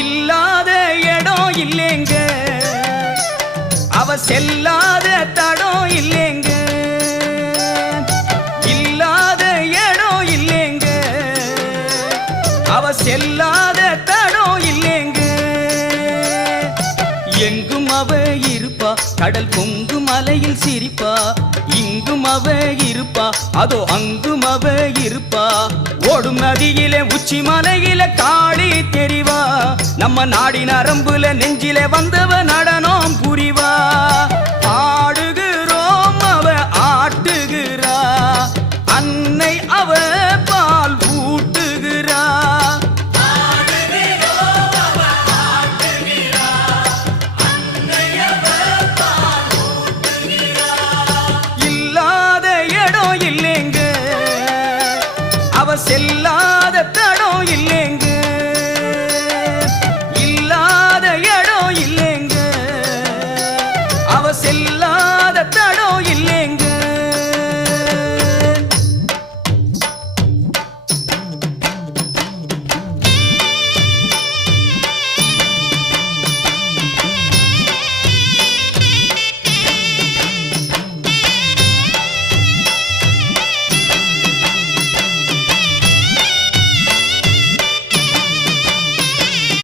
இல்லாத இடம் இல்லைங்க, அவ செல்லாத தடம் இல்லைங்க. இல்லாத இடம் இல்லைங்க, அவ செல்லாத தடம் இல்லைங்க. எங்கும் அவ இருப்பா, கடல் பொங்கு மலையில் சிரிப்பா. இங்கும் அவ இருப்பா, அதோ அங்கும் அவ இருப்பா. ஓடும் நதியிலே உச்சி மலையில காளி தெரிவா. நம்ம நாடி நரம்புல நெஞ்சிலே வந்தவ நடனம் புரிவா. ஆடுகிறோம் அவ ஆட்டுகிறா, அன்னை அவ